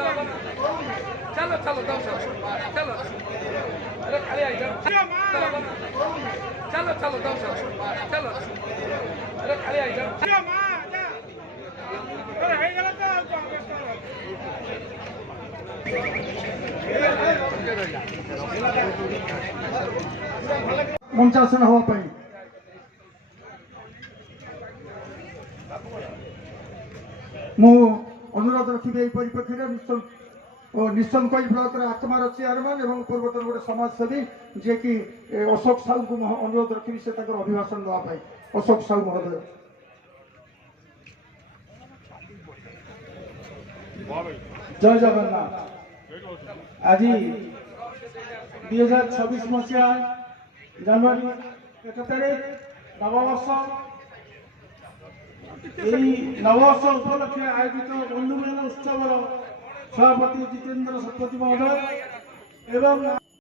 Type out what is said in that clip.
चलो चलो चलो चलो अरे खाली आई चलो चलो चलो चलो अरे खाली आई चलो मंचासन हाँपाई मु अनुरोध रखी परिप्रेक्षी निशंकई ब्लक आत्मार चेयरमैन और पूर्वतन गोटे समाजसेवी जे कि अशोक साहू को अनुरोध रखी से अभिभाषण देवाई अशोक साहू महोदय जय जगन्नाथ आज 2026 मसीहा जनवरी 1 तारिख नववर्ष नववर्ष उपलक्षे आयोजित बंधुमेल उत्सव सभापति जितेन्द्र शतपथी महोदय एवं